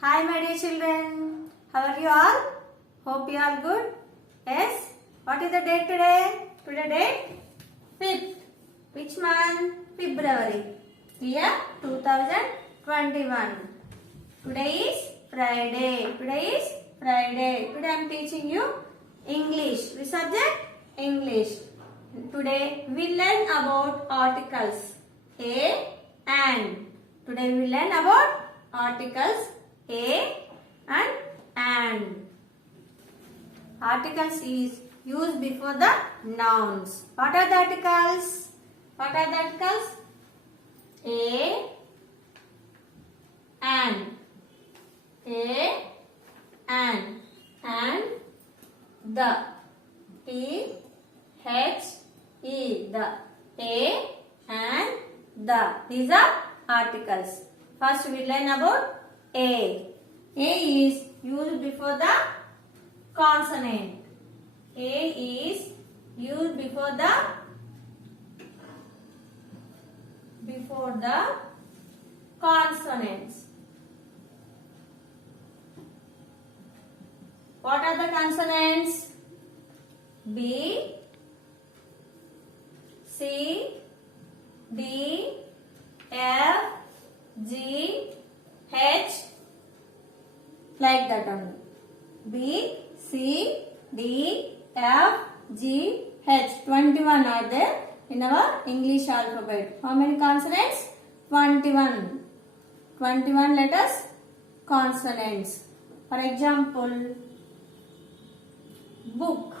Hi my dear children, how are you all? Hope you are good. Yes. What is the date today? Today date 5th. Which month? February. Year 2021. Today is Friday. Today I am teaching you English. Which subject? English. Today we learn about articles. A and. Today we learn about articles a and. Articles is used before the nouns. What are the articles? A and. A and the. T H E the. A and the. These are articles. First we learn about A. A is used before the consonant. A is used before the consonants. What are the consonants? B, C, D, F, G, H, like that only. B, C, D, F, G, H. 21 are there in our English alphabet. How many consonants? 21. 21 letters, consonants. For example, book.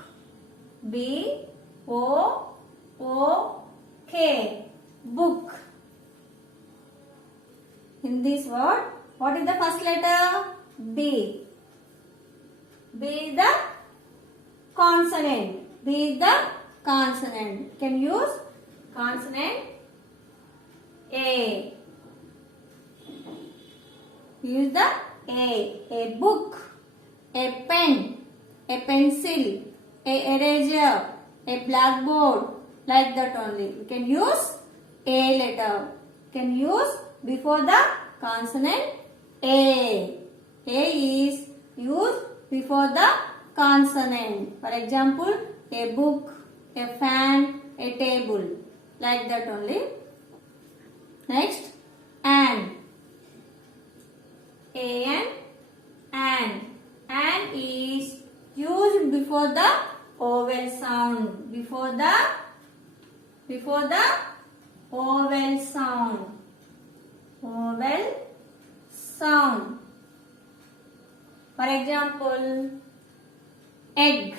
B, O, O, K. Book. In this word, what is the first letter? B. B is the consonant. B is the consonant. Can use consonant A. Use the A. A book. A pen. A pencil. A eraser. A blackboard. Like that only. You can use A letter. You can use before the consonant A. A is used before the consonant. For example, a book, a fan, a table. Like that only. Next, and. And is used before the vowel sound. Before the vowel sound. Vowel sound. For example, egg.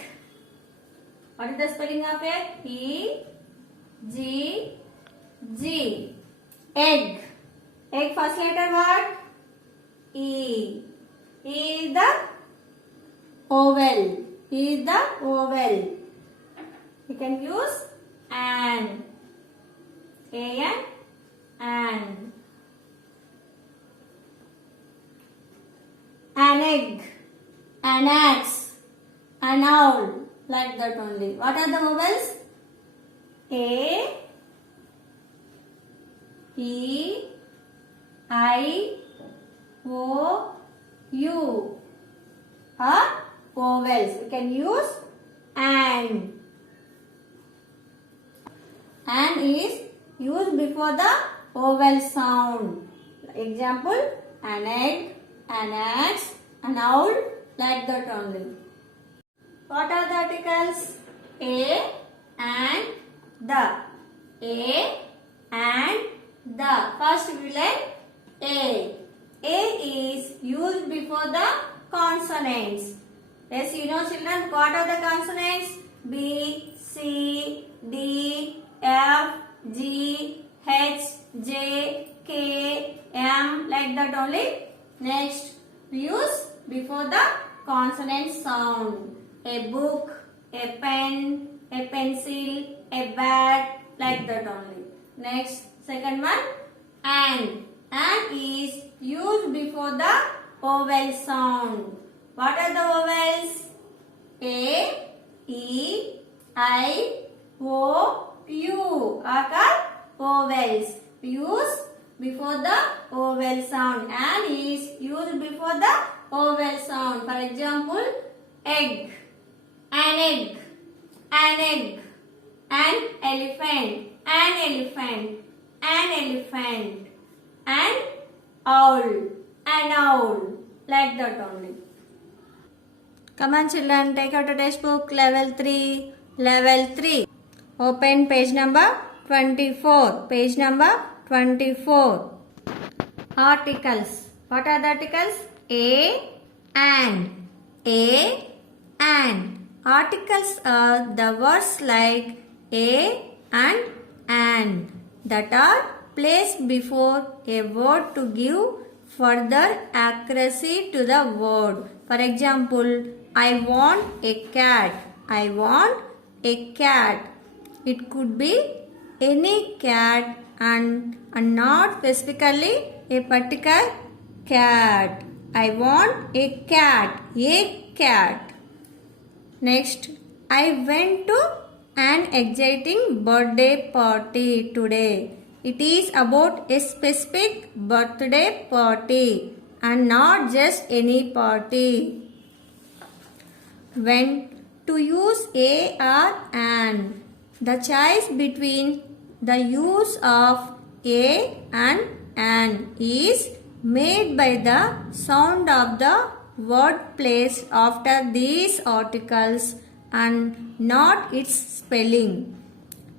What is the spelling of egg? E G G. Egg. Egg first letter what? E. E is the vowel. E is the vowel. You can use and. And. An egg, an axe, an owl, like that only. What are the vowels? A, E, I, O, U are vowels. We can use and. And is used before the vowel sound. Example, an egg, an axe, an owl, like that only. What are the articles? A and the. A and the. First we learn A. A is used before the consonants. Yes, you know children, what are the consonants? B, C, D, F, G, H, J, K, M, like that only. Next, we use before the consonant sound. A book, a pen, a pencil, a bag, like that only. Next, second one, and. And is used before the vowel sound. What are the vowels? A, E, I, O, U are called vowels. We use before the vowel sound. An is used before the vowel sound. For example, egg, an egg, an egg, an elephant, an elephant, an elephant, an owl, an owl. Like that only. Come on children, take out a textbook, level 3. Level 3. Open page number 24. Page number 24. Articles. What are the articles? A, and. A, and. Articles are the words like a and that are placed before a word to give further accuracy to the word. For example, I want a cat. I want a cat. It could be any cat and not specifically a particular cat. I want a cat. A cat. Next, I went to an exciting birthday party today. It is about a specific birthday party and not just any party. When to use a or an. The choice between the use of a and an is made by the sound of the word placed after these articles and not its spelling.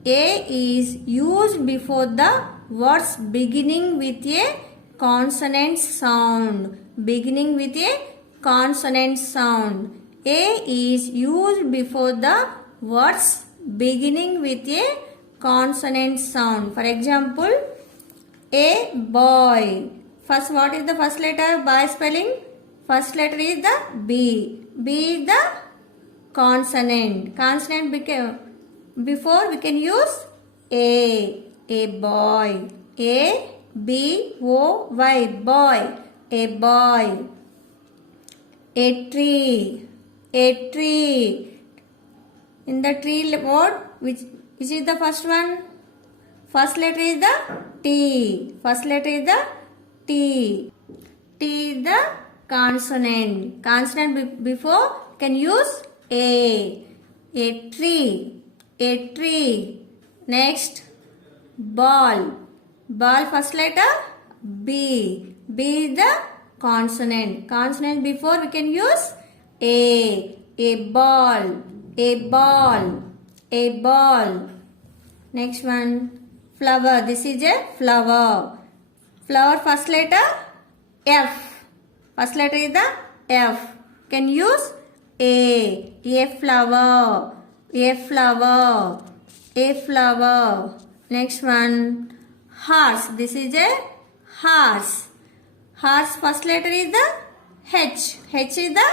A is used before the words beginning with a consonant sound. Beginning with a consonant sound. A is used before the words beginning with a consonant sound. For example, a boy. First, what is the first letter? Boy spelling. First letter is the B. B is the consonant. Consonant before we can use A. A boy. A B O Y. Boy. A boy. A tree. A tree. In the tree word, which is the first one? First letter is the T. First letter is the T. T is the consonant. Consonant before can use A. A tree. A tree. Next, ball. Ball first letter B. B is the consonant. Consonant before we can use A. A ball. A ball. A ball. Next one, flower. This is a flower. Flower first letter F. First letter is the F. Can use A. A flower. A flower. A flower. Next one, horse. This is a horse. Horse first letter is the H. H is the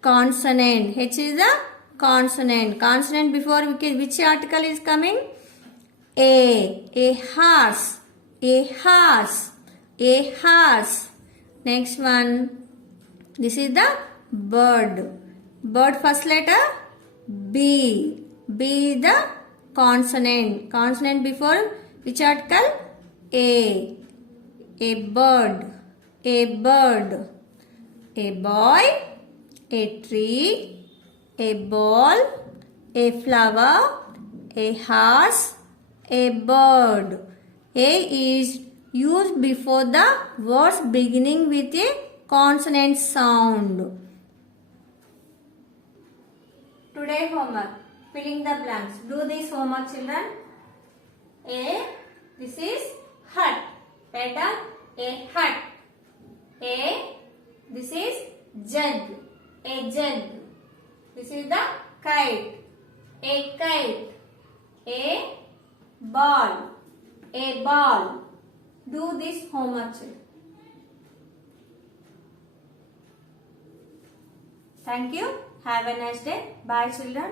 consonant. H is the consonant. Consonant before which article is coming? A. A horse. A horse. A horse. Next one. This is the bird. Bird first letter B. B is the consonant. Consonant before which article? A. A bird. A bird. A boy. A tree. A ball. A flower. A horse. A bird. A is used before the words beginning with a consonant sound. Today homework. Filling the blanks. Do this homework, children. A. This is hut. Write down a hut. A. This is jug. A jug. This is the kite. A kite. A ball. A ball. Do this homework, children. Thank you. Have a nice day. Bye, children.